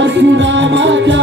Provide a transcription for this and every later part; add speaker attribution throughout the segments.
Speaker 1: हसुरा Raja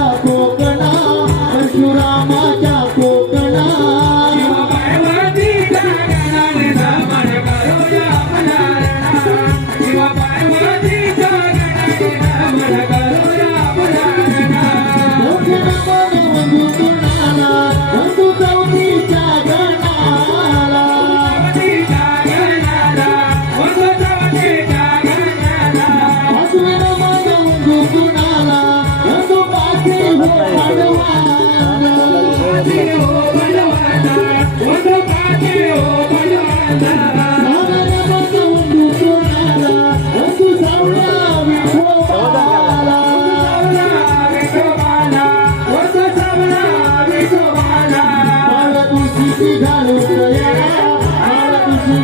Speaker 1: Thank you.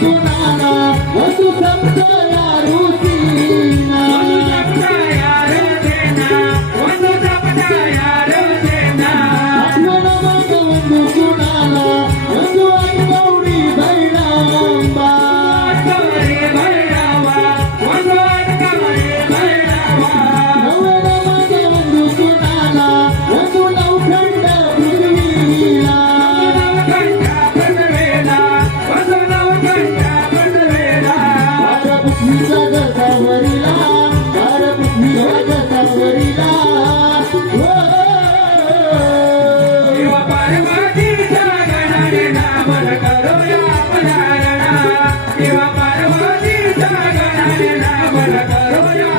Speaker 1: Thank you.
Speaker 2: 快来看